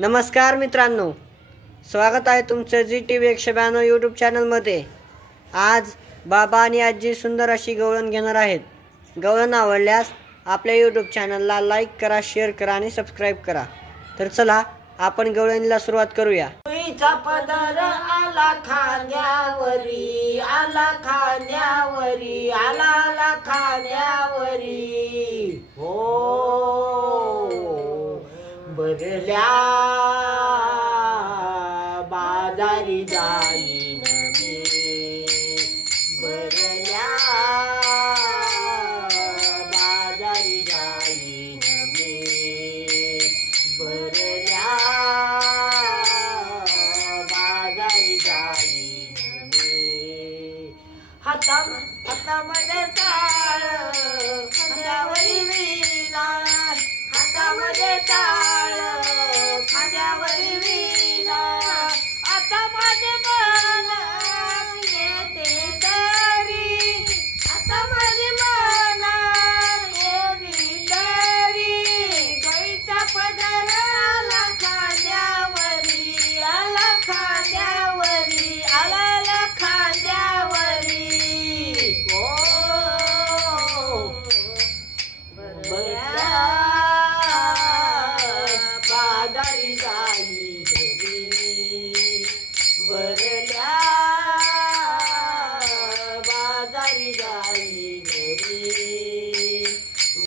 नमस्कार मित्रांनो, स्वागत आहे तुमचं GTV 192 यूट्यूब चॅनलमध्ये। आज बाबा आणि आजी सुंदर अशी गवळण घेणार आहेत। गवळण आवडल्यास आपल्या यूट्यूब चॅनलला लाईक करा, शेअर करा आणि सबस्क्राईब करा। तर चला आपण गवळणीला सुरुवात करूया। रुईचा पदर आला खांद्यावरी, आला खांद्यावरी, आला आला खांद्यावरी, हो बदल्या बाजारी जाई,